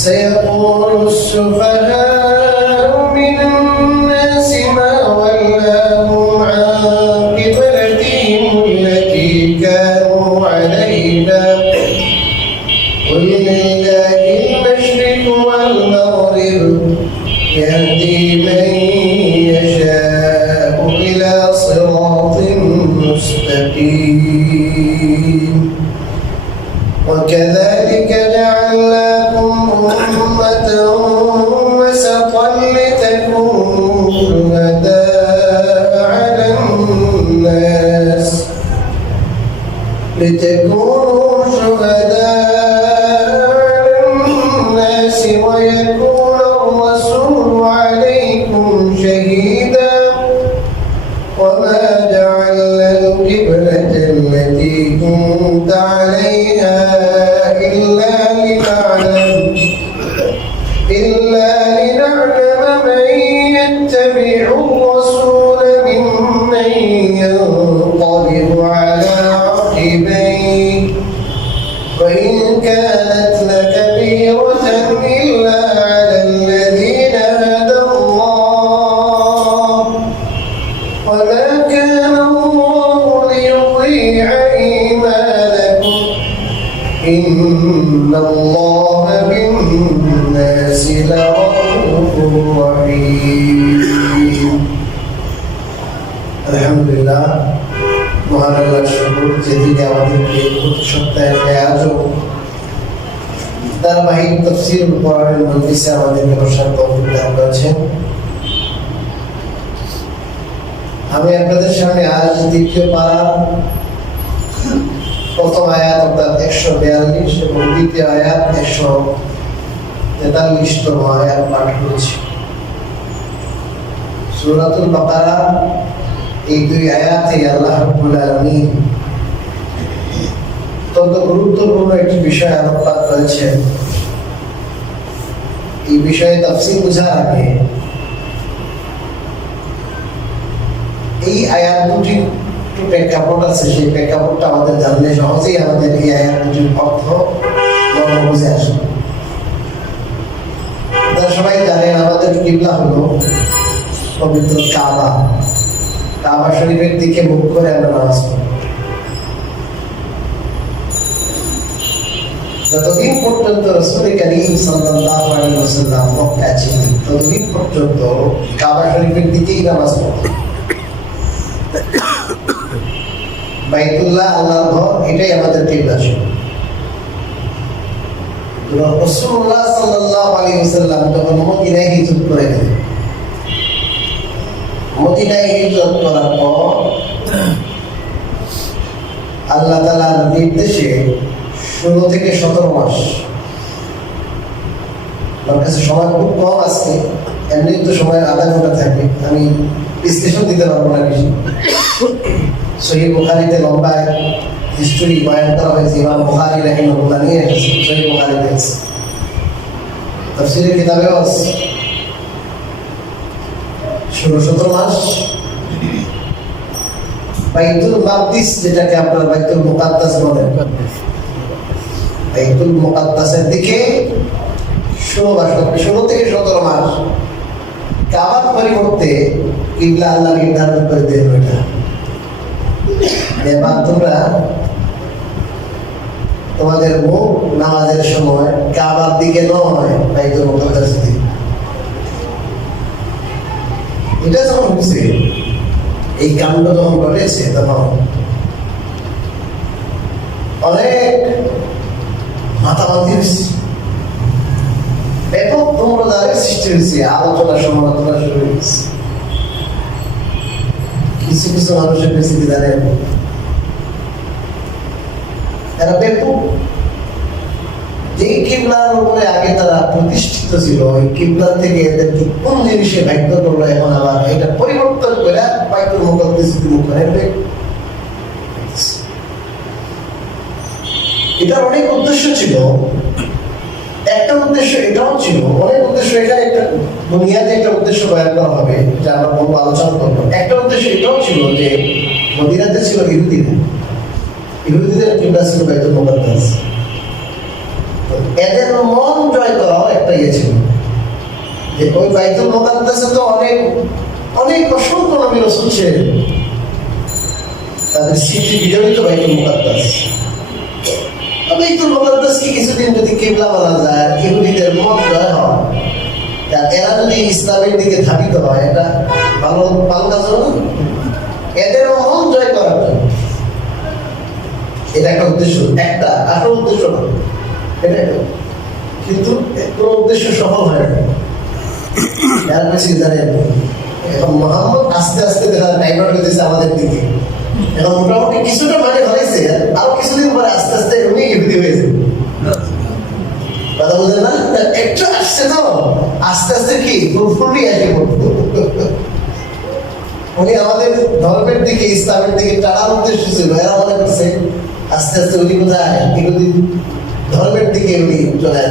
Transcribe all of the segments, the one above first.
سيقول السفهاء من الناس ما ولاهم عن قبلتهم التي كانوا عليها قل لله المشرق والمغرب يهدي من يشاء إلى صراط مستقيم وكذلك جعلناكم أمة وسطا لتكونوا شهداء على الناس ويكون الرسول عليكم شهيدا وما جعلنا القبلة التي كنت عليها إلا لنعلم من يتبع الرسول ممن ينقلب على عقبيه وإن كانت لكبيرة إلا على الذين هدى الله وما كان الله ليضيع إيمانكم إن الله بالناس لرؤوف رحيم الحمد لله মহান আল্লাহর শুকর যেদিকে আমাদেরকে প্রতি সপ্তাহে আয়োজন ধারাবাহিক তাফসীর কোরআনের মজলিসে আমাদেরকে বসার তৌফিক দান করেছেন। আমি আপনাদের সামনে আজ দ্বিতীয় পারা প্রথম আয়াত অর্থাৎ 142 এবং দ্বিতীয় আয়াত 143তম আয়াত পাঠ করেছি। সূরাতুল বাকারা এই দুই আয়াতে আল্লাহ রাব্বুল আলামিন অত্যন্ত গুরুত্বপূর্ণ একটি বিষয় আলোকপাত করেছেন। এই বিষয়ে তাফসীর বোঝার আগে এই আয়াত দুটি প্রেক্ষাপট আছে, সেই প্রেক্ষাপটটা আমাদের জানলে সহজেই আমাদের এই আয়াত দুটির অর্থ বুঝে আসবে। আপনারা সবাই জানেন আমাদের কিবলা হলো পবিত্র কাবা। কাবা শরীফের দিকে মুখ করে আমরা নামাজ পড়ি। যতদিন পর্যন্ত রাসূল কারীম সাল্লাল্লাহু আলাইহি ওয়াসাল্লাম মক্কায় ছিলেন ততদিন পর্যন্ত কাবা শরীফের দিকেই নামাজ পড়তেন। বাইতুল্লাহ আল্লাহর ঘর, এটাই আমাদের কিবলা ছিল। রাসূলুল্লাহ সাল্লাল্লাহু আলাইহি ওয়াসাল্লাম যখন মদিনায় হিজরত করে গেলেন, মদিনায় হিজরত করার পর আল্লাহ তাআলার নির্দেশে 16 থেকে 17 মাস, আমার কাছে সময় খুব কম আছে, এমনি তো সময় আধা ঘন্টা থাকে, আমি বিশ্লেষণ দিতে পারবো না বেশি। সহিহ বুখারীতে লম্বা হিস্টোরি বয়ান করা হয়েছে, ইমাম বুখারী রাহিমাহুল্লাহ নিয়ে এসেছেন, সহিহ বুখারীতে আছে, তাফসীরের কিতাবেও আছে। 16-17 মাস বাইতুল মাকদিস, যেটাকে আপনারা বাইতুল মুকাদ্দাস বলেন, বাইতুল মুকাদ্দাসের দিকে 16 থেকে 17 মাস কাবার পরিবর্তে কিবলা আল্লাহ নির্ধারণ করে দেন। ওইটা এবার তোমরা তোমাদের মুখ নামাজের সময় কাবার দিকে নয়, বাইতুল মুকাদ্দাস দিকে। এটা যখন হচ্ছে, এই কাণ্ড যখন ঘটেছে, তখন অনেক মাতামাতি হয়েছে, ব্যাপক সম্প্রদায়ের সৃষ্টি হয়েছে, আলোচনা সমালোচনা শুরু হয়েছে। কিছু কিছু মানুষের পরিস্থিতি জানেন, এরা ব্যাপক যেই কিবলার উপরে আগে তারা প্রতিষ্ঠিত ছিল, ওই কিবলা থেকে এদেরকে কোন জিনিসে বাধ্য করলো, এখন আবার এটা পরিবর্তন করে বাইতুল মুকাদ্দাস মুখ করে। এটার অনেক উদ্দেশ্য ছিল। একটা উদ্দেশ্য এটাও ছিল, অনেক উদ্দেশ্য, এখানে একটা দুনিয়াতে একটা উদ্দেশ্য বয়ান করা হবে, যা আমরা বলবো, আলোচনা করবো। একটা উদ্দেশ্য এটাও ছিল যে মদিনাতে ছিল ইহুদিদের কিবলা ছিল বাইতুল মুকাদ্দাস। এদের মন জয় করা যে ওই বাইতুল মুকাদ্দাসে তো অনেক অনেক অসংখ্য নবী রাসূল ছিলেন, তাদের স্মৃতি বিজড়িত বাইতুল মুকাদ্দাস। বাইতুল মুকাদ্দাস কি কিছুদিন যদি কিবলা বানা যায়, ইহুদিদের মন জয় হয়, এরা যদি ইসলামের দিকে ধাবিত হয়, এটা ভালো ভালো কাজ হলো না? এদের মন জয় করার জন্য এটা একটা উদ্দেশ্য, একটা আসল উদ্দেশ্য না এটা, কিন্তু কোনো উদ্দেশ্য সফল হয় না। এর বেশি জানেন এখন মোহাম্মদ আস্তে আস্তে তারা ডাইভার্ট হতেছে আমাদের দিকে। এখন মোটামুটি কিছুটা মানে হয়েছে, আরো কিছুদিন পরে আস্তে আস্তে উনি ইহুদি হয়েছে। কথা বুঝলেন না? একটু আসছে তো আস্তে আস্তে কি ফুলফুলি আসে উনি আমাদের ধর্মের দিকে ইসলামের দিকে টানার উদ্দেশ্য ছিল। এরা মনে করছে আস্তে আস্তে উনি কোথায় ইহুদি ধর্মের দিকে উনি চলে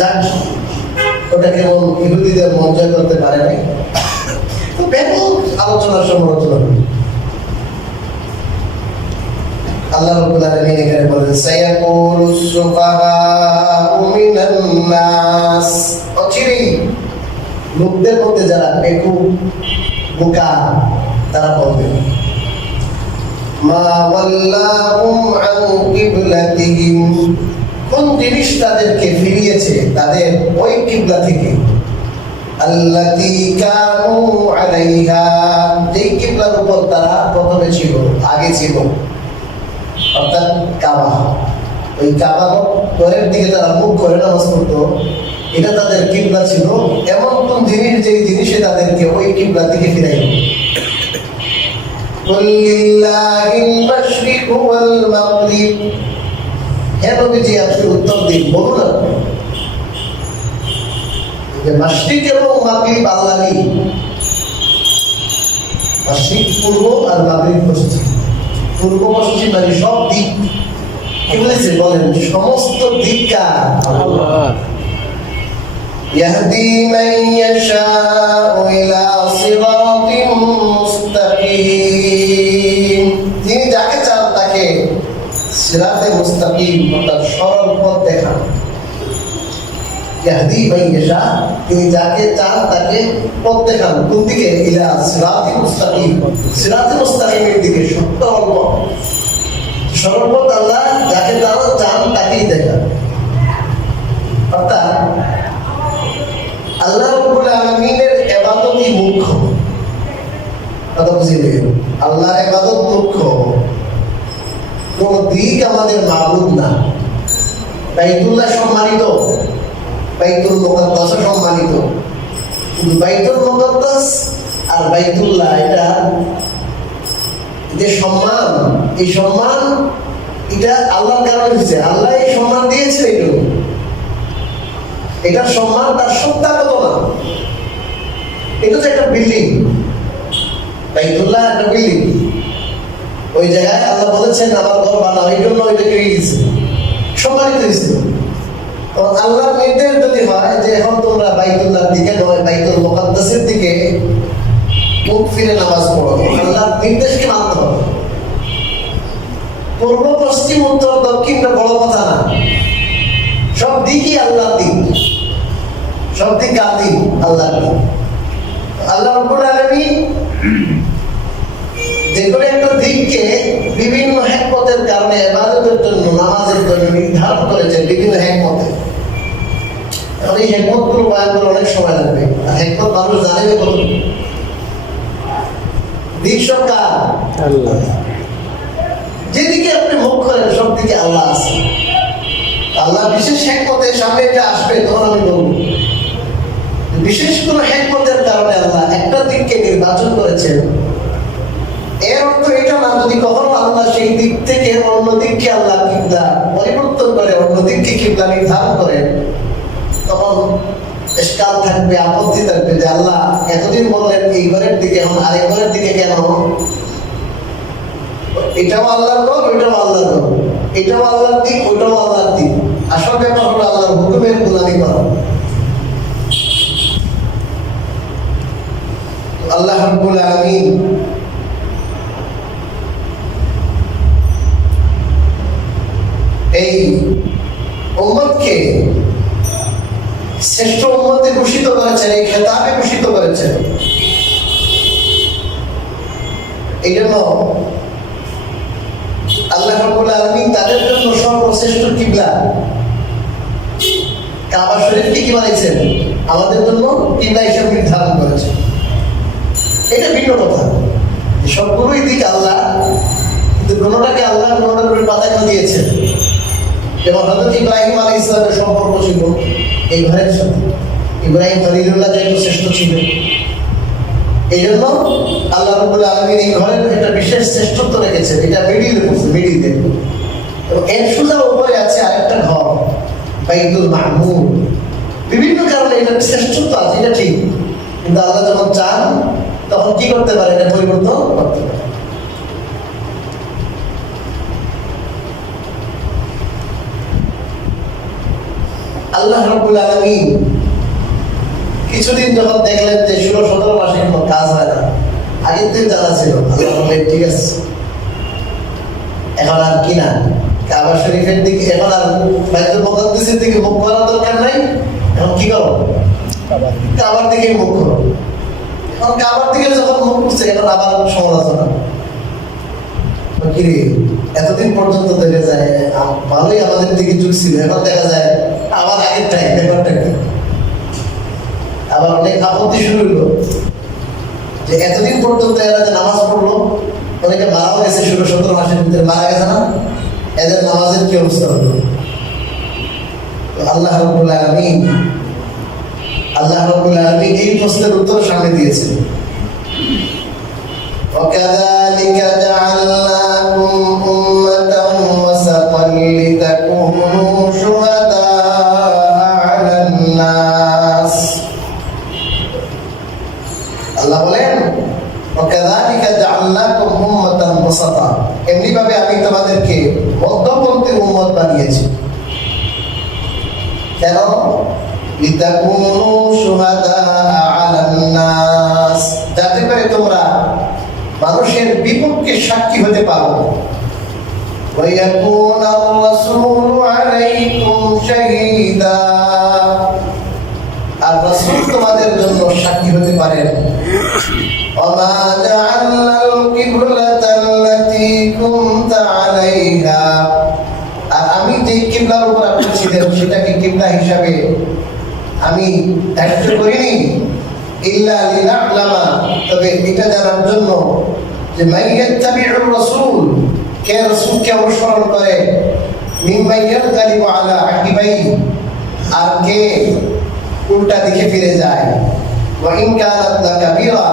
যান। ওটা কেমন ইহুদিদের মন জয় করতে পারে নাই, তো ব্যাপক আলোচনার সমালোচনা। আল্লাহ রাব্বুল আলামিন এখানে বলেন সায়াকুলুস সুফাহাউ মিনান নাস, অচিরেই লোকদের মধ্যে যারা বেকুব বোকা তারা বলবে মা ওয়াল্লাহুম আন কিবলাতিহিম, কোন জিনিস তাদেরকে ফিরিয়েছে তাদের ওই কিবলা থেকে, আল্লাতী কানু আলাইহা, যেই কিবলার উপর তারা প্রথমে ছিল, আগে ছিল, অর্থাৎ কাবা। ওই কাবা ঘরের দিকে তারা মুখ করে নামাজ পড়তো, এটা তাদের কিবলা ছিল। এমন কোন জিনিস যেই জিনিসে তাদেরকে ওই কিবলা থেকে ফিরাইল। কুল লিল্লাহিল মাশরিকু ওয়াল মাগরিব, হে নবীজি আপনি উত্তর দিন, বলুন আপনি যে মাশরিক এবং মাগরিব আল্লাহরই। মাশরিক পূর্ব আর মাগরিব পশ্চিম। পূর্ব পশ্চিম মানে সব দিক, কি বলেছে বলেন, সমস্ত দিক কার? আল্লাহ। ইয়াহদি মান ইয়াশাউ ইলা সিরাতিন মুস্তাকিম, তিনি যাকে চান তাকে সিরাতে মুস্তাকিম অর্থাৎ সরল পথ দেখান। ইয়াহদি মান ইয়াশা, তিনি যাকে চান তাকে পথ দেখান। কোন দিকে? ইলা সিরাতি মুস্তাকিম, সিরাতে মুস্তাকিমের দিকে, সরল পথ। সরল পথ আল্লাহ যাকে চান তাকেই দেখান। অর্থাৎ আল্লাহ রাব্বুল আলামিনের ইবাদতই মুখ্য। কথা বুঝলেন? আল্লাহর ইবাদত মুখ্য, কোন দিক আমাদের মাবুদ না। বাইতুল্লাহ সম্মানিত, বাইতুল মুকাদ্দাস সম্মানিত, কিন্তু বাইতুল মুকাদ্দাস আর বাইতুল্লাহ এটা যে সম্মান, এই সম্মান এটা আল্লাহর কারণে হয়েছে। আল্লাহ এই সম্মান দিয়েছে, এটার সম্মান তার সত্তাগত না। এটা তো একটা বিল্ডিং, বাইতুল্লাহ একটা বিল্ডিং। ওই জায়গায় আল্লাহ বলেছেন আমার ঘর বানাও, এই জন্য ওইটাকে সম্মানিত হয়েছিল। আল্লাহর নির্দেশ যদি হয় যে এখন তোমরা বাইতুল্লাহর দিকে নয় বাইতুল মুকাদ্দাসের দিকে মুখ ফিরে নামাজ পড়ো, আল্লাহর নির্দেশকে মানতে হবে। পূর্ব পশ্চিম উত্তর দক্ষিণটা বড় কথা না, সব দিকই আল্লাহর দিক, সব দিক কার দিক? আল্লাহর দিক। আল্লাহ রাব্বুল আলামিন যে কোনো একটা দিককে বিভিন্ন হিকমতের কারণে ইবাদতের জন্য, নামাজের জন্য নির্ধারণ করেছেন বিভিন্ন হিকমতে। এখন এই হিকমতগুলো বয়ান করে অনেক সময় লাগবে, আর হিকমত মানুষ জানে কত। দিক সব কার? আল্লাহ। যেদিকে আপনি মুখ করেন সব দিকে আল্লাহ আছে। আল্লাহ বিশেষ হিকমতের সামনে এটা আসবে, তখন আমি বলব বিশেষ কোন হিকমতের কারণে আল্লাহ একটা দিককে নির্বাচন করেছেন। এর অর্থ এটা না যদি কখনো আল্লাহ সেই দিক থেকে অন্য দিককে আল্লাহ কিবলা পরিবর্তন করে, অন্য দিককে কিবলা নির্ধারণ করেন, তখন ইশকাল থাকবে, আপত্তি থাকবে যে আল্লাহ এতদিন বললেন এই ঘরের দিকে, এখন আরেক ঘরের দিকে কেন? এটাও আল্লাহর ঘর, ওইটাও আল্লাহর ঘর, এটাও আল্লাহর দিক, ওইটাও আল্লাহর দিক। আসল ব্যাপার হলো আল্লাহর হুকুমের গোলামি করা। আল্লাহ রাব্বুল আলামিন এই উম্মতকে শ্রেষ্ঠ উম্মতে ভূষিত করেছেন, এই খেতাবে ভূষিত করেছেন। এই জন্য আল্লাহ রাব্বুল আলামিন তাদের জন্য সর্বশ্রেষ্ঠ কিবলা কাবা শরীফকে কি বানাইছেন, আমাদের জন্য কিবলা হিসেবে নির্ধারণ করেছেন। এটা ভিন্ন কথা, সবগুলোই দিক আল্লাহ, কিন্তু কোনোটাকে আল্লাহ কোনোটার উপরে প্রাধান্য দিয়েছেন। যেমন হযরত ইব্রাহিম আলাইহিস সালামের সম্পর্ক ছিল এই ঘরের সাথে, ইব্রাহিম খলিলুল্লাহ যেহেতু শ্রেষ্ঠ ছিলেন, এই জন্য আল্লাহ রাব্বুল আলামিন এই ঘরের একটা বিশেষ শ্রেষ্ঠত্ব রেখেছেন। এটা মিডিলে, এবং এর সোজা উপরে আছে আরেকটা ঘর বাইতুল মামুর। বিভিন্ন কারণে এটা শ্রেষ্ঠত্ব আছে, এটা ঠিক, কিন্তু আল্লাহ যখন চান তখন কি করতে পারে, এটা পরিবর্তন করতে পারে। আল্লাহ রাব্বুল আলামিন কিছুদিন যখন দেখলেন যে 16-17 মাসে কোনো কাজ হয় না, আগের দিন জানা ছিল, আল্লাহ বললেন ঠিক আছে, এখন আর কি না কাবা শরীফের দিকে, এখন আর বাইতুল মুকাদ্দাসের দিকে মুখ করা দরকার নাই, এখন কি করো, কাবার দিকে মুখ করো। এখন কাবার দিকে যখন মুখ করছে, এখন আবার সমালোচনা, কিরে এতদিন পর্যন্ত দেখা যায় ভালোই আমাদের দিকে যুগ ছিল, এখন দেখা যায় আবার আগের টাইম ব্যাপারটা কি, আবার অনেক আপত্তি শুরু হলো যে এতদিন পর্যন্ত এরা যে নামাজ পড়লো, অনেকে মারাও গেছে, 16-17 মাসের ভিতরে মারা গেছে না, এদের নামাজের কি অবস্থা হলো। আল্লাহ রাব্বুল আলামিন এই প্রশ্নের উত্তর সামনে দিয়েছেন। وكذلك جعلناكم أمة وسطا لتكونوا شهداء على الناس। আল্লাহ বলেন وكذلك جعلناكم أمة وسطا, এমনি ভাবে আমি তোমাদেরকে মধ্যপন্থী উম্মত বানিয়েছি। কেন? লিতাকুনু শুহাদা আলান নাস, যাতে করে তোমরা মানুষের বিপক্ষে সাক্ষী হতে পারো। ওয়ায়াকুনা আর-রাসূলু আলাইকুম শাহীদা, আর রাসূল তোমাদের জন্য সাক্ষী হতে পারেন। ওয়ামা জাআলনাল কিবলাতাল্লাতী কুনতা আলাইহা, আর আমি যে কিবলার উপর আপনি ছিলেন সেটাকে কিবলা হিসাবে আমি ধার্য করিনি, ইল্লা লিনা'লামা, তবে এটা জানার জন্য যে মাইয়াত্তাবিউর রাসূল, কে রাসূলকে অনুসরণ করে, মিম্মান ইয়ানকালিবু আলা আকিবাই, আর কে উল্টা দিকে ফিরে যায়। ওয়া ইন কানাত লাকাবীরা,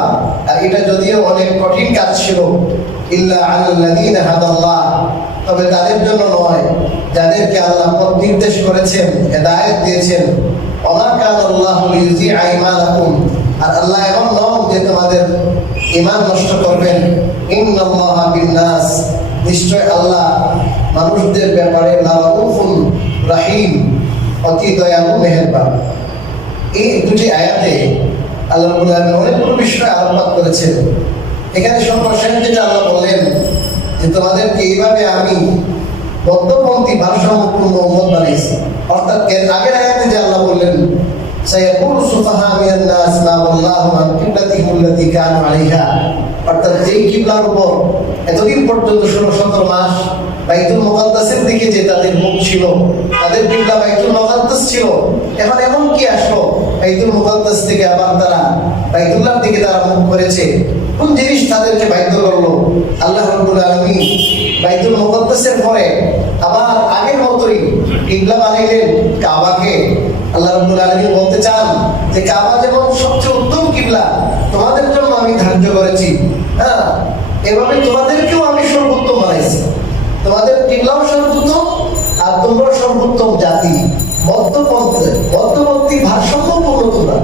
আর এটা যদিও অনেক কঠিন কাজ ছিল, ইল্লা আলাল্লাযীনা হাদাল্লাহ, তবে তাদের জন্য নয় যাদেরকে আল্লাহ পথ নির্দেশ করেছেন, হেদায়েত দিয়েছেন। ওয়া মা কানাল্লাহু লিয়ুযীআ ঈমানাকুম, আর আল্লাহ এমন নন যে তোমাদের ঈমান নষ্ট করবেন। ইন্নাল্লাহা বিন-নাস, নিশ্চয় আল্লাহ মানুষদের ব্যাপারে লারাউফুর রাহিম, অতি দয়ালু মেহেরবান। এই দুটি আয়াতে আল্লাহ রাব্বুল আলামিন অনেকগুলো বিষয় আলোকপাত করেছেন। এখানে সর্বশেষ যেটা আল্লাহ বললেন যে তোমাদেরকে এইভাবে আমি মধ্যপন্থী ভারসাম্যপূর্ণ উম্মত বানিয়েছি, অর্থাৎ এর আগের আয়াতে যে আল্লাহ বললেন সায়াকুলু সুফাহা মিনান নাস মা আল্লাহু আন কিবলাতিহিম আল্লাতী কানু আলাইহা, অর্থাৎ যেই কিবলার উপর এতদিন পর্যন্ত 16-17 মাস বাইতুল মুকাদ্দাসের দিকে যে তাদের মুখ ছিল, তাদের কিবলা বাইতুল মুকাদ্দাস ছিল, এখন এমন কি আসলো বাইতুল মুকাদ্দাস থেকে আবার তারা বাইতুল্লাহর দিকে তারা মুখ করেছে, কোন জিনিস তাদেরকে বাধ্য করলো? আল্লাহ রাব্বুল আলামিন বাইতুল মুকাদ্দাসের পরে আবার আগের মতোই কিবলা বানাইলেন কাবাকে। আল্লাহ রাব্বুল আলামিন বলতে চান যে কাবা যেমন সবচেয়ে উত্তম কিবলা তোমাদের জন্য আমি ধার্য করেছি, হ্যাঁ, এভাবে তোমাদেরকেও আমি সর্বোত্তম বানাইছি। তোমাদের কিবলাও সর্বোত্তম, আর তোমরা সর্বোত্তম জাতি, মধ্যবর্তী ভারসাম্যপূর্ণ তোমরা,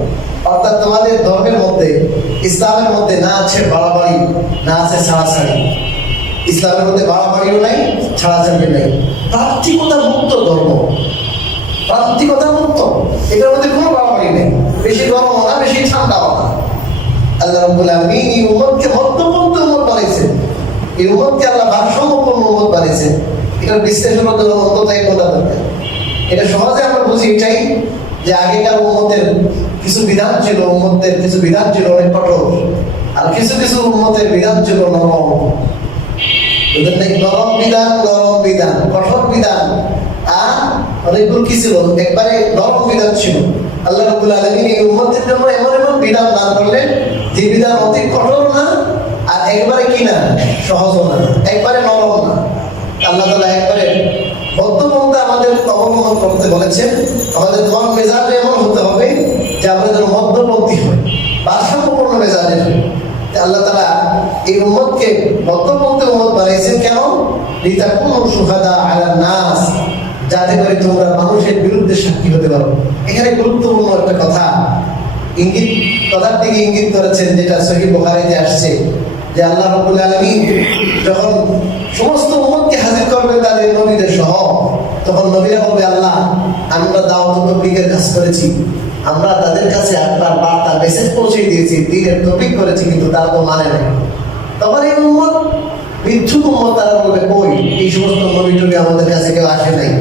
অর্থাৎ তোমাদের ধর্মের মধ্যে, ইসলামের মধ্যে না আছে বাড়াবাড়ি, না আছে ছাড়াছাড়ি। ইসলামের মধ্যে বাড়াবাড়িও নাই, ছাড়াছাড়ি নাই, প্রান্তিকতা মুক্ত ধর্ম, প্রান্তিকতা মুক্ত, এটার মধ্যে কোনো বাড়াবাড়ি নেই, বেশি গরম না, বেশি ঠান্ডাও না। আল্লাহ রাব্বুল আলামিন এই উম্মতকে মধ্যপন্থী উম্মত বানাইছেন, এই উম্মতকে আল্লাহ ভারসাম্যপূর্ণ উম্মত বানাইছেন। এটার বিশ্লেষণের জন্য অন্তত এক ঘন্টা দরকার। এটা সহজে আমরা বুঝি এটাই যে আগেকার উম্মতের কিছু বিধান ছিল, উম্মতের কিছু বিধান ছিল অনেক কঠোর, আর কিছু কিছু উম্মতের বিধান ছিল নরম। ওদের নাকি নরম বিধান, কঠোর বিধান, আর অনেকগুলো কি ছিল, একবারে নরম বিধান ছিল। আল্লাহ রাব্বুল আলামিন এই উম্মতের জন্য এমন এমন বিধান দান করলেন যে বিধান অতি কঠোর না, আর একবারে কি না, সহজ না, একবারে নরম না। আল্লাহ তাআলা একবারে মধ্যপন্থা আমাদের অবলম্বন করতে বলেছেন। আমাদের মন মেজাজ এমন হতে হবে যে আমরা যেন মধ্যপন্থী হই, ভারসাম্যপূর্ণ মেজাজের হই। আল্লাহ তাআলা এই উম্মতকে মধ্যপন্থী উম্মত বানাইছেন কেন? লিতাকুনু শুহাদা আলান নাস, যাতে করে তোমরা মানুষের বিরুদ্ধে সাক্ষী হতে পারো। এখানে গুরুত্বপূর্ণ একটা কথা, কথার দিকে ইঙ্গিত করেছেন, যেটা সহিহ বুখারীতে আসছে, যে আল্লাহ রাব্বুল আলামিন যখন সমস্ত উম্মতকে হাজির করবেন তাদের নবীদের সহ, তখন নবীরা বলবে, আল্লাহ আমরা দাওয়াত তাবলীগের কাজ করেছি, আমরা তাদের কাছে আপনার বার্তা মেসেজ পৌঁছে দিয়েছি, দ্বীনের তৌফিক করেছি, কিন্তু তারা তো মানে না। তখন এই উম্মত, বিচ্ছুক উম্মত, তারা বলবে, কই এই সমস্ত নবী টবী আমাদের কাছে কেউ আসে নাই।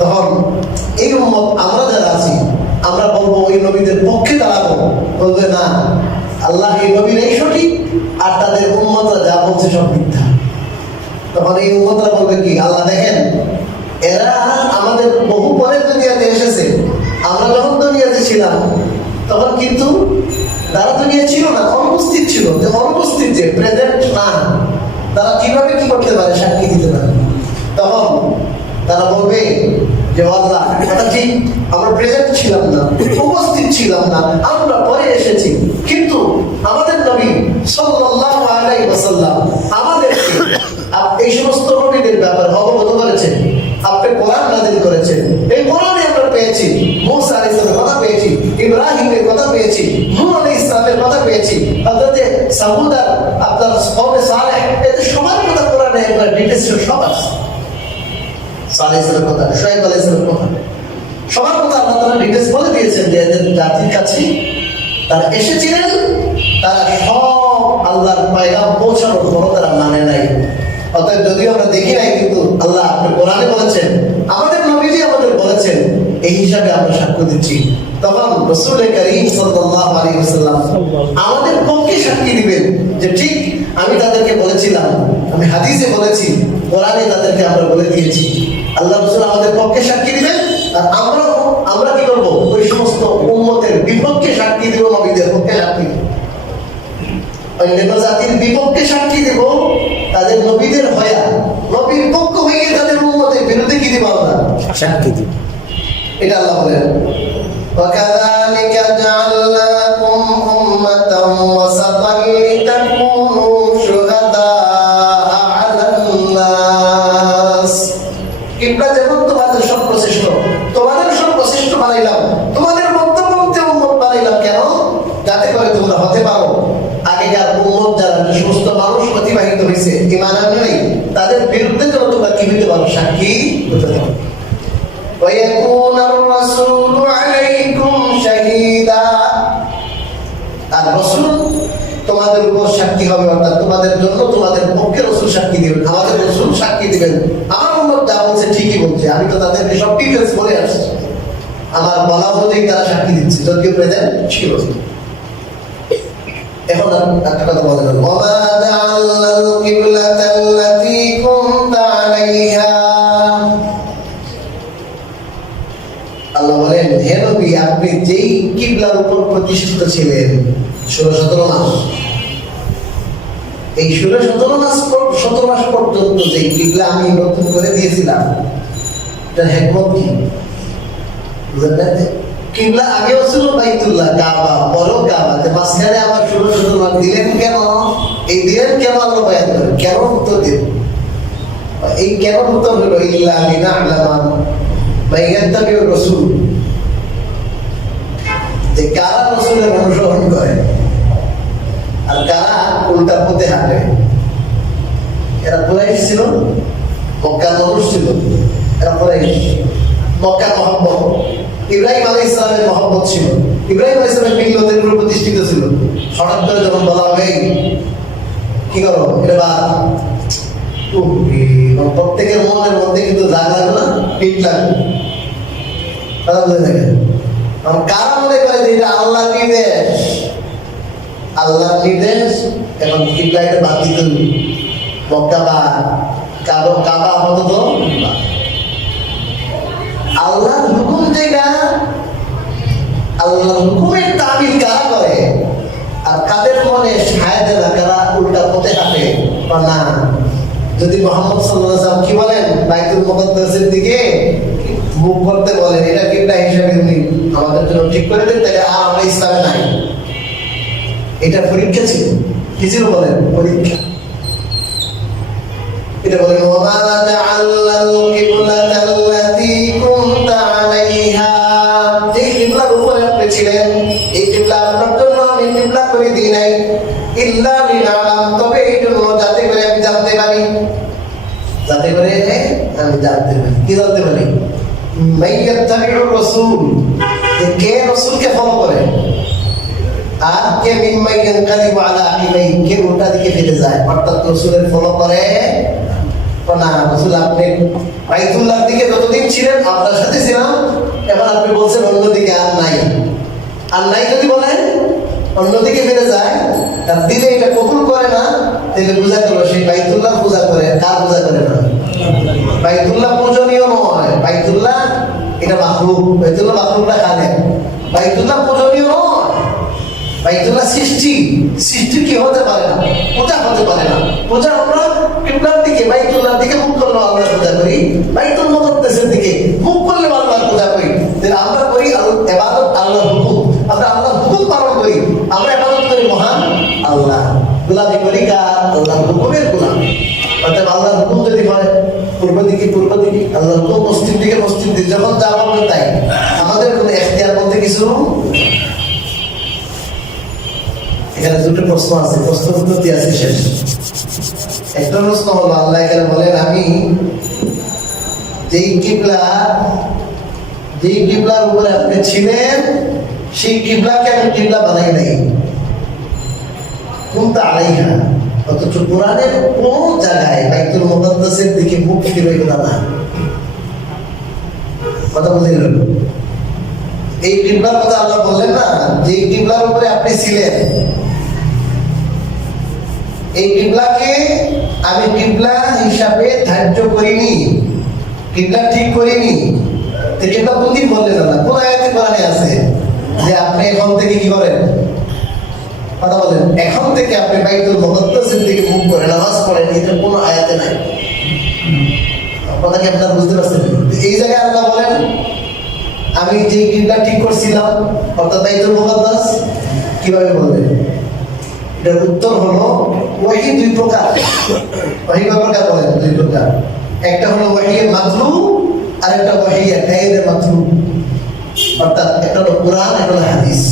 তখন এই উম্মত আমরা যারা আছি, আমরা বলবো ওই নবীদের পক্ষে দাঁড়াবো, বলবে না আল্লাহ এই নবীরাই সঠিক, আর তাদের উম্মতরা যা বলছে সব মিথ্যা। তখন এই উম্মতরা বলবে কি, আল্লাহ দেখেন এরা আমাদের বহু পরে দুনিয়াতে এসেছে, আমরা যখন দুনিয়াতে ছিলাম তখন কিন্তু তারা দুনিয়া ছিল না, অনুপস্থিত ছিল। অনুপস্থিত যে প্রেজেন্ট না, তারা কিভাবে কি করতে পারে, সাক্ষী দিতে পারে। তখন তারা বলবে যে আল্লাহ কথা ঠিক, আমরা প্রেজেন্ট ছিলাম না, উপস্থিত ছিলাম না, আমরা পরে এসেছি, কিন্তু আমাদের নবী সাল্লাল্লাহু আলাইহি ওয়াসাল্লাম আমাদেরকে এই সমস্ত নবীদের ব্যাপারে অবগত করেছেন। আপনি কোরআন নাযিল করেছেন, এই কোরআনে আমরা পেয়েছি মূসা আলাইহিস সালামের কথা পেয়েছি, ইব্রাহিমের কথা পেয়েছি, নূহ আলাইহিস সালামের কথা পেয়েছি, হযরত সামূদ আর আপনার কওমে সালেহ, এদের সবার কথা কোরআনে একবার ডিটেইলস সব আছে। সালেহের কথা, শুআয়ব আলাইহিস সালামের কথা, সবার কথা আল্লাহ তাআলা ডিটেইলস বলে দিয়েছেন যে এদের জাতির কাছে তারা এসেছিলেন, তারা সব আল্লাহর পয়গাম পৌঁছানোর পরও তারা মানে নাই। অতএব যদিও আমরা দেখি নাই, কিন্তু আল্লাহ আপনি কোরআনে বলেছেন, আমাদের নবীজি আমাদের বলেছেন, এই হিসাবে আমরা সাক্ষ্য দিচ্ছি। তখন রাসূল কারীম সাল্লাল্লাহু আলাইহি ওয়াসাল্লাম আমাদের পক্ষে সাক্ষী দিবেন যে ঠিক আমি তাদেরকে বলেছিলাম, আমি হাদিসে বলেছি, কোরআনে তাদেরকে আমরা বলে দিয়েছি। আল্লাহ রাসূল আমাদের পক্ষে সাক্ষী দিবেন, আর আমরা কি করব, ওই সমস্ত উম্মতের বিপক্ষে সাক্ষী দেব, নবীদের পক্ষে সাক্ষী দেব, অন্যান্য জাতির বিপক্ষে সাক্ষী দেব, তাদের নবীদের হয়া, নবীর পক্ষ হয়ে তাদের উম্মতের বিরুদ্ধে কি দিব, আমরা সাক্ষী দিব। এটা আল্লাহ বলেন, وَكَذَلِكَ جَعَلْنَاكُمْ أُمَّةً وَسَطًا لِتَكُونُوا شُهَدَاءَ عَلَى النَّاسِ। কিংবা যেমন তোমাদের সর্বশ্রেষ্ঠ, তোমাদের সর্বশ্রেষ্ঠ বানাইলাম, তোমাদের মধ্যপন্থী উম্মত বানাইলাম, কেন? যাতে করে তোমরা হতে পারো আগেকার উম্মত যারা সমস্ত মানুষ অতিবাহিত হয়েছে ঈমান আনে নাই, তাদের বিরুদ্ধে যেন তোমরা কি হতে পারো, সাক্ষী হতে পারো। وَيَكُونَ الرَّسُولُ عَلَيْكُمْ شَهِيدًا, আর রাসূল তোমাদের উপর সাক্ষী হবে, অর্থাৎ তোমাদের জন্য তোমাদের পক্ষে রাসূল সাক্ষী দিবেন। আমাদের রাসূল সাক্ষী দিবেন, আমার উম্মত যা বলছে ঠিকই বলছে, আমি তো তাদেরকে সব ডিটেইলস বলে আসছি, আমার বলা অনুযায়ী তারা সাক্ষী দিচ্ছে, যদিও প্রেজেন্ট ছিল। এখন একটা কথা বলেন, ওয়া জাআলনাল কিবলাতাল্লাতী কুনতা আলাইহা, আল্লাহ বলেন, হে নবী আপনি যেই কিবলার উপর প্রতিষ্ঠিত ছিলেন 16-17 মাস, এই 16-17 মাস পর্যন্ত যেই কিবলা আমি নতুন করে দিয়েছিলাম, এটার হিকমত কি বুঝলেন? কিবলা আগেও ছিল বাইতুল্লাহ, কাবা, পরেও কাবা, মাঝখানে আবার 16-17 মাস দিলেন কেন? এই দিলেন কেন আল্লাহ বয়ান করেন, কেন উত্তর দিন। এই কেন উত্তর হলো ইল্লা লিনা'লামা মাইয়াত্তাবিউর রাসূল, যে কারা রাসূলের অনুসরণ করে আর কারা উল্টা পথে হাঁটে। এরা কুরাইশ ছিল, মক্কার মানুষ ছিল, এরা কুরাইশ, মক্কার মহব্বত, ইব্রাহিম আলাইহিস সালামের মহব্বত ছিল, ইব্রাহিম আলাইহিস সালামের মিল্লতের উপর প্রতিষ্ঠিত ছিল। হঠাৎ করে যখন বলা হবে কি করো, এটা বাদ, প্রত্যেকের মনের মধ্যে কিন্তু রাগ লাগলো না, পিঠ লাগলো, কথা বুঝে থাকে। কারা মনে করে যে এটা আল্লাহর নির্দেশ, আল্লাহর নির্দেশ, এখন কিবলা এটা বাদ দিতে হবে, মক্কা বা কাবা আপাতত আল্লাহর হুকুম যেটা, আল্লাহর হুকুমের তাবিল কারা করে আর কাদের মনে সায় না, কারা উল্টা পথে হাঁটে বা না। যদি মুহাম্মদ সাল্লাল্লাহু আলাইহি ওয়াসাল্লাম কি বলেন, বাইতুল মুকাদ্দাসের দিকে মুখ করতে বলেন, এটা কিবলা হিসেবে উনি আমাদের জন্য ঠিক করে দেন, তাহলে আর আমরা ইসলামে নাই। এটা পরীক্ষা ছিল, কি ছিল বলেন? পরীক্ষা। এটা বলেন ওয়া মা জাআলনাল কিবলাতাল্লাতী কুনতা আলাইহা, এই কিবলার উপরে আপনি ছিলেন, এই কিবলা আপনার জন্য আমি কিবলা করে দিই নাই, ইল্লা লিনালাম, তবে এই জন্য যাতে করে আমি জানতে পারি, যাতে করে আমি জানতে পারি, কি জানতে পারি? মাইয়াত্তাবিউর রাসূল, কে রাসূলকে ফলো করে, আর কে মিম্মাই ইয়ানকালিবু আলা আকিবাই, কে উল্টা দিকে ফিরে যায়, অর্থাৎ রাসূলের ফলো করে না। রাসূল আপনি বাইতুল্লাহর দিকে যতদিন ছিলেন আপনার সাথে ছিলাম, এবার আপনি বলছেন অন্যদিকে আর নাই, আর নাই যদি বলেন অন্যদিকে ফিরে যায়, তার দিলে এটা কবুল করে না, তাহলে পূজা করলো সেই বাইতুল্লাহ পূজা করে, কার পূজা করে না? বাইতুল্লাহ পূজনীয় নয়, বাইতুল্লাহ এটা মাখলুক, বাইতুল্লাহ মাখলুকটা খানে, বাইতুল্লাহ পূজনীয় নয়, বাইতুল্লাহ সৃষ্টি, সৃষ্টি কি হতে পারে না, পূজা হতে পারে না। পূজা আমরা কিবলার দিকে, বাইতুল্লাহর দিকে মুখ করলে আল্লাহ পূজা করি, বাইতুল মুকাদ্দাসের দিকে মুখ করলে আল্লাহর পূজা করি। তাহলে আমরা করি ইবাদত আল্লাহর হুকুম, আমরা আল্লাহর হুকুম পালন করি, আমরা ইবাদত করি মহান আল্লাহ, গোলামি করি কার? আল্লাহর হুকুমের গোলামি। অর্থাৎ আল্লাহর হুকুম যদি হয় পূর্ব দিকে পূর্ব দিকে, আল্লাহর হুকুম পশ্চিম দিকে পশ্চিম দিকে, যখন যা বলবে তাই, আমাদের কোনো এখতিয়ার বলতে কিছু। এখানে দুটো প্রশ্ন আছে, প্রশ্ন উত্তর দিয়ে আছে শেষ। একটা প্রশ্ন হলো, আল্লাহ এখানে বলেন আমি যেই কিবলার উপরে আপনি ছিলেন, সেই কিবলাকে আমি কিবলা বানাই নাই, কুনতা আলাইহা, অথচ কোরআনের কোন জায়গায় বাইতুল মুকাদ্দাসের দিকে মুখ ফিরে কথা না, কথা বলতে গেল এই কিবলার কথা আল্লাহ বললেন না, যে কিবলার উপরে আপনি ছিলেন, এই কিবলাকে আমি কিবলা হিসাবে ধার্য করিনি, কিবলা ঠিক করিনি। তো কিবলা কোনদিন বললেন না, কোন আয়াতে কোরআনে আছে যে আপনি এখন থেকে কি করেন? কথা বলেন, এখন থেকে আপনি বাইতুল মুকাদ্দাসের দিকে মুখ করে নামাজ পড়েন, এটা কোনো আয়াতে নাই। কথা কি আপনারা বুঝতে পারছেন? এই জায়গায় আল্লাহ বলেন আমি যে কিবলা ঠিক করছিলাম, অর্থাৎ বাইতুল মুকাদ্দাস, কিভাবে বলবেন? এটার উত্তর হলো ওয়াহি দুই প্রকার। ওয়াহি কয় প্রকার বলেন? দুই প্রকার। একটা হলো ওয়াহি মাতলু, আর একটা ওয়াহি গায়রে মাতলু। অর্থাৎ একটা হলো কোরআন, একটা হলো হাদিস।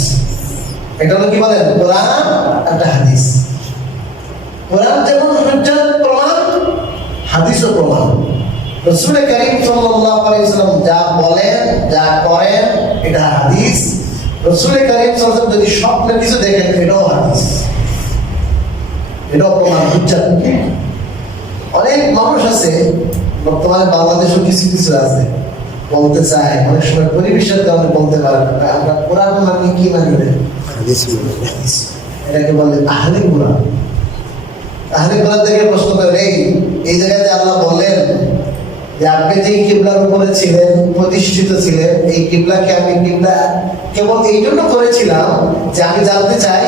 এটা হলো কি বলেন? কোরআন, একটা হাদিস। কোরআন যেমন হুজ্জত প্রমাণ, হাদিসও প্রমাণ। রাসূল কারীম সাল্লাল্লাহু আলাইহি ওয়াসাল্লাম যা বলেন, যা করেন, এটা হাদিস। রাসূল কারীম সাল্লাল্লাহু আলাইহি ওয়াসাল্লাম যদি স্বপ্নে কিছু দেখেন, এটাও হাদিস, এটাও প্রমাণ, হুজ্জত। অনেক মানুষ আছে বর্তমানে বাংলাদেশেও কিছু কিছু আছে বলতে চায়, অনেক সময় পরিবেশের কারণে বলতে পারে না, আমরা কোরআন মানি কি মানি না, এটাকে বলে আহলে কোরআন। আহলে কোরআন থেকে প্রশ্ন করে, এই জায়গাতে আল্লাহ বলেন যে আপনি যে কিবলার উপরে ছিলেন, প্রতিষ্ঠিত ছিলেন, এই কিবলাকে আমি কিবলা কেবল এই জন্য করেছিলাম যে আমি জানতে চাই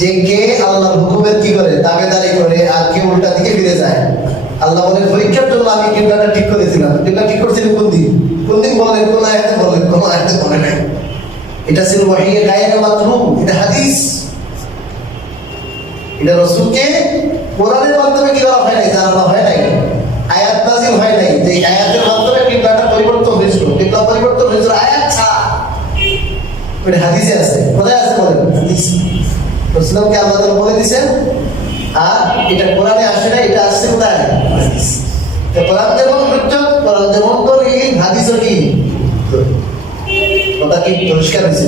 যে কে আল্লাহর হুকুমের কি করে, দাবিদারি করে, আর কে উল্টা দিকে ফিরে যায়। আল্লাহ বলেন পরীক্ষার জন্য আমি কিবলাটা ঠিক করেছিলাম। কিবলা ঠিক করেছিলেন কোন দিন? কোন দিন বলেন? কোন আয়াতে বলেন? কোন আয়াতে বলে নাই। এটা ছিল ওয়াহি গায়রে মাতলু, এটা হাদিস। এটা রাসূলকে কোরআনের মাধ্যমে কি করা হয় নাই, জানানো হয় নাই, আয়াত নাযিল হয় নাই যে আয়াতের মাধ্যমে কিবলাটা পরিবর্তন হয়েছিল, কিবলা পরিবর্তন হয়েছিল আয়াত ছাড়া। এটা হাদিসে আছে। কোথায় আছে বলেন? হাদিস। রাসূলকে আল্লাহ তাআলা বলে দিয়েছেন, আর এটা কোরআনে আসে না, এটা আসছে কোথায়? হাদিস। তো কোরআন যেমন হুজ্জত, কোরআন যেমন দলিল, হাদিসও কি? কথা কি পরিষ্কার হয়েছে?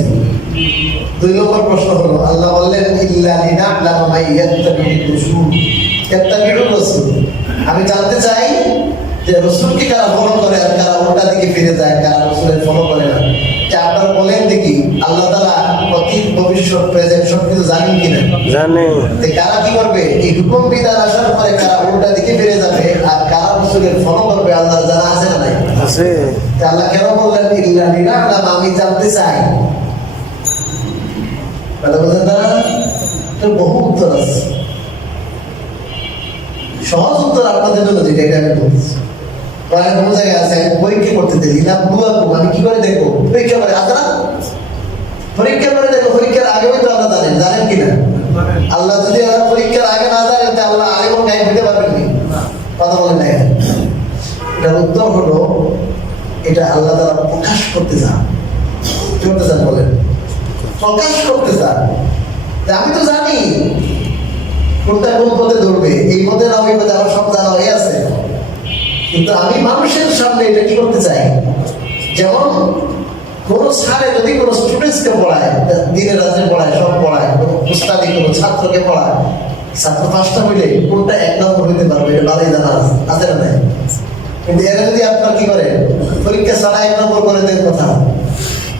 দুই নম্বর প্রশ্ন হলো, আল্লাহ বললেন ইল্লা লিনা'লামা মান ইয়াত্তাবি'ুর রাসূল, ইয়াত্তাবি'ুর রাসূল। আমি জানতে চাই যে রাসূলকে কারা ফলো করে আর কারা উল্টা দিকে ফিরে যায়, কারা রাসূলের ফলো করে না। যে আপনারা বলেন দেখি আল্লাহ তাআলা অতীত ভবিষ্যৎ প্রেজেন্ট সবকিছু জানেন কিনা? জানে। কারা কি করবে? এই হুকুম বিধান আসার পরে কারা উল্টা দিকে ফিরে যাবে আর কারা রসুলের ফলো করবে আল্লাহ জানা আছে না নাই? আছে। আল্লাহ কেন বললেন ইল্লা লিনা'লাম, আমি জানতে চাই। কথা বলছেন না? বহু উত্তর আছে, সহজ উত্তর আপনাদের জন্য যেটা এটা আমি বলছি। কোনো জায়গায় আছে পরীক্ষা করতে দিই না আমি কি করে দেখবো? পরীক্ষা করে আছে না? পরীক্ষা করে দেখবো। পরীক্ষার আগেও তো আল্লাহ জানেন কিনা? আল্লাহ যদি পরীক্ষার আগে না জানেন তা আল্লাহ আগে কোন গায়ে দিতে পারবেন নি? কথা বলেন না। এটার উত্তর হলো এটা আল্লাহ তাআলা প্রকাশ করতে চান। কি করতে চান বলেন? প্রকাশ করতে চান। আমি তো জানি কোনটা কোন পথে ধরবে, এই পথে না ওই পথে, আমার সব জানা হয়ে আছে, কিন্তু আমি মানুষের সামনে এটা কি করতে চাই। যেমন কোন স্যারে যদি কোনো স্টুডেন্টসকে পড়ায়, দিনের রাতে পড়ায়, সব পড়ায়, কোনো উস্তাদি কোনো ছাত্রকে পড়ায়, ছাত্র পাঁচটা হইলে কোনটা এক নম্বর হইতে পারবে এটা ভালোই জানা আছে না নাই? কিন্তু এরা যদি আপনার কি করে পরীক্ষা ছাড়া এক নম্বর করে দেন কথা,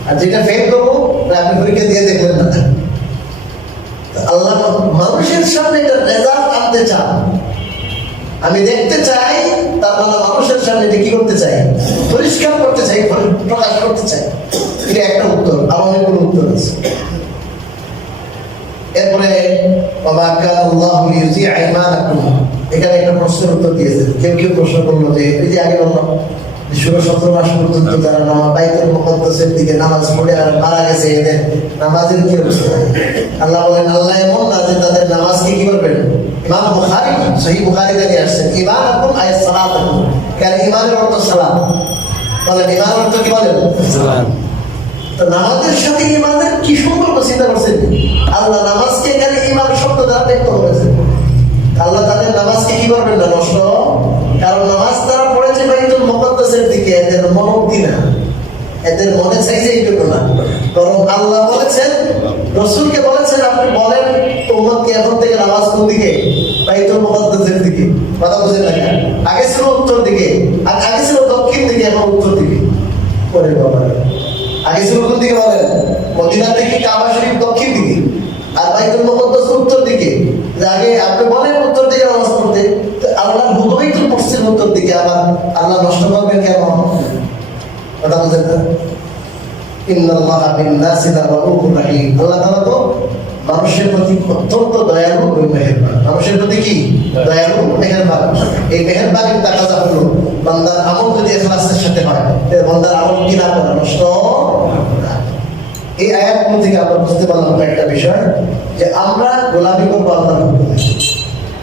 আর যেটা ফেল করবো আপনি পরীক্ষা দিয়ে দেখলেন না। আল্লাহ মানুষের সামনে এটা রেজাল্ট আনতে চান। আমি দেখতে চাই, তার মানে মানুষের সামনে এটা কি করতে চাই? পরিষ্কার করতে চাই, প্রকাশ করতে চাই। এটা একটা উত্তর, আর অনেকগুলো উত্তর আছে। এরপরে এখানে একটা প্রশ্নের উত্তর দিয়েছে। কেউ কেউ প্রশ্ন করলো যে এই যে আগে বললাম 16-17 মাস পর্যন্ত যারা বাইতুল মুকাদ্দাসের দিকে নামাজ পড়ে আর মারা গেছে, এদের নামাজের কি অবস্থা? আল্লাহ বলেন আল্লাহ এমন না যে তাদের নামাজকে কি করবেন। ইমাম বুখারী সহিহ বুখারীতে নিয়ে আসছেন ঈমানুকুম আই সালাতুকুম, কারণ ঈমানের অর্থ সালাত। বলেন ঈমানের অর্থ কি? বলেন সালাত। তো নামাজের সাথে ঈমানের কি সম্পর্ক চিন্তা করছেন? আল্লাহ নামাজকে এখানে ঈমান শব্দ দ্বারা ব্যক্ত করেছেন। আল্লাহ তাদের নামাজকে কি করবেন না? নষ্ট। কারণ নামাজ তারা পড়েছে বাইতুল মুকাদ্দাসের দিকে, এদের মনোক্তি না, এদের মনে চাইছে এইটুকু না। বরং আল্লাহ বলেছেন, রাসূলকে বলেছেন আপনি বলেন উম্মতকে এখন থেকে নামাজ কোন দিকে? বাইতুল মুকাদ্দাসের দিকে। কথা বুঝেন না? আগে ছিল উত্তর দিকে, আর আগে ছিল দক্ষিণ দিকে, এখন উত্তর দিকে। পরে বাবা আগে ছিল কোন দিকে বলেন? মদিনা থেকে কাবা শরীফ দক্ষিণ দিকে, আর বাইতুল মুকাদ্দাস উত্তর দিকে। আগে আপনি বলেন উত্তর দিকে নামাজ পড়তে, আল্লাহ হুকুমই তো পড়ছেন উত্তর দিকে, আবার আল্লাহ নষ্ট করবেন কেন? কথা বুঝেন না? ইন্নাল্লাহা বিন-নাসি লারাউফুর রাহিম। আল্লাহ তাআলা তো মানুষের প্রতি অত্যন্ত দয়ালু ও মেহেরবান। মানুষের প্রতি কি? দয়ালু মেহেরবান। এই মেহেরবানির তাকাজা হলো বান্দার আমল যদি ইখলাসের সাথে হয়, তাহলে বান্দার আমল কি না করে? নষ্ট। এই আয়াতগুলো থেকে আমরা বুঝতে পারলাম একটা বিষয়, যে আমরা গোলামি করবো আল্লাহর হুকুমে।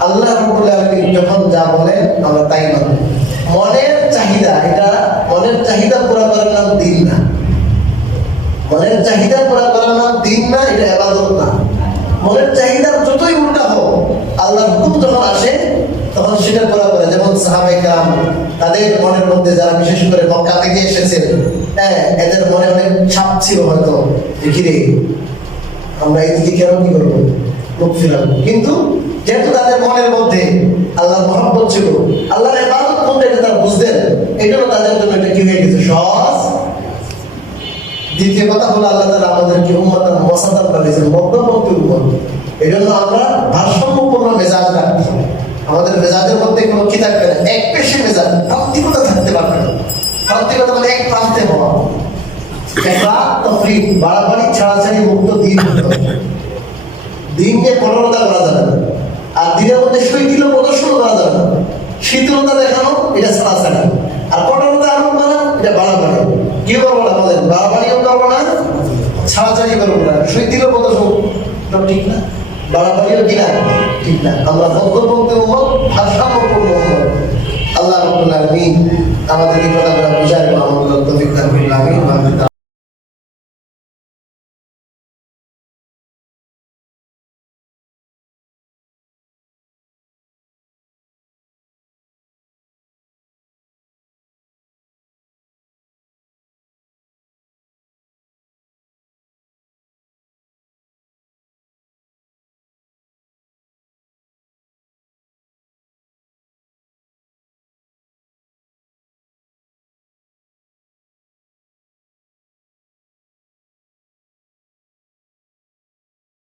আল্লাহ রাব্বুল আলামিন যখন যা বলেন আমরা তাই মানব। মনের চাহিদা, এটা মনের চাহিদা পুরা করার নাম দিন না। মনের চাহিদা পুরা করার নাম দিন না, এটা ইবাদত না। মনের চাহিদা যতই উল্টা হোক, আল্লাহর হুকুম যখন আসে তখন সেটা পুরা করে। যেমন সাহাবায়ে কেরাম, তাদের মনের মধ্যে যারা বিশেষ করে মক্কা থেকে এসেছেন, এদের মনে অনেক ছাপ ছিল হয়তো, দেখি রে আমরা এইদিকে কেন কি করবো, মুখ ফিরাবো। কিন্তু যেহেতু তাদের মনের মধ্যে আল্লাহর মহব্বত ছিল, আল্লাহর ইবাদত কোনটা এটা তারা বুঝতেন, এজন্য তাদের জন্য এটা কি হয়ে গেছে? সহজ। দ্বিতীয় কথা হলো আল্লাহ তাআলা আমাদেরকে উম্মাতান ওয়াসাতান বানিয়েছেন, মধ্যবর্তী উম্মত। এজন্য আমরা ভারসাম্যপূর্ণ মেজাজ রাখতে হবে। আমাদের মেজাজের মধ্যে কোনো কি থাকবে না, এক পেশে মেজাজ, প্রান্তিকতা থাকতে পারবে না। প্রান্তিকতা মানে এক প্রান্তে হওয়া, একটা তফরিক, বাড়াবাড়ি ছাড়াছাড়ি মুক্ত দিন হতে হবে। দিনকে কঠোরতা করা যাবে না, আর দিনের মধ্যে শৈথিল্য প্রদর্শন করা যাবে না। শীতলতা দেখানো এটা ছাড়াছাড়ি, আর কঠোরতা আরোপ করা এটা বাড়াবাড়ি। কি করবো না বলেন? বাড়াবাড়িও করবো না, ছাড়াছাড়ি করবো না, শৈথিল্য প্রদর্শন ঠিক না, বাড়াবাড়িও কিনা ঠিক না। আমরা মধ্যপন্থী উম্মত, ভারসাম্যপূর্ণ উম্মত। আল্লাহ রাব্বুল আলামিন আমাদের এই কথাগুলো বুঝায় এবং আমাদের তৌফিক দান করুন। আমিন।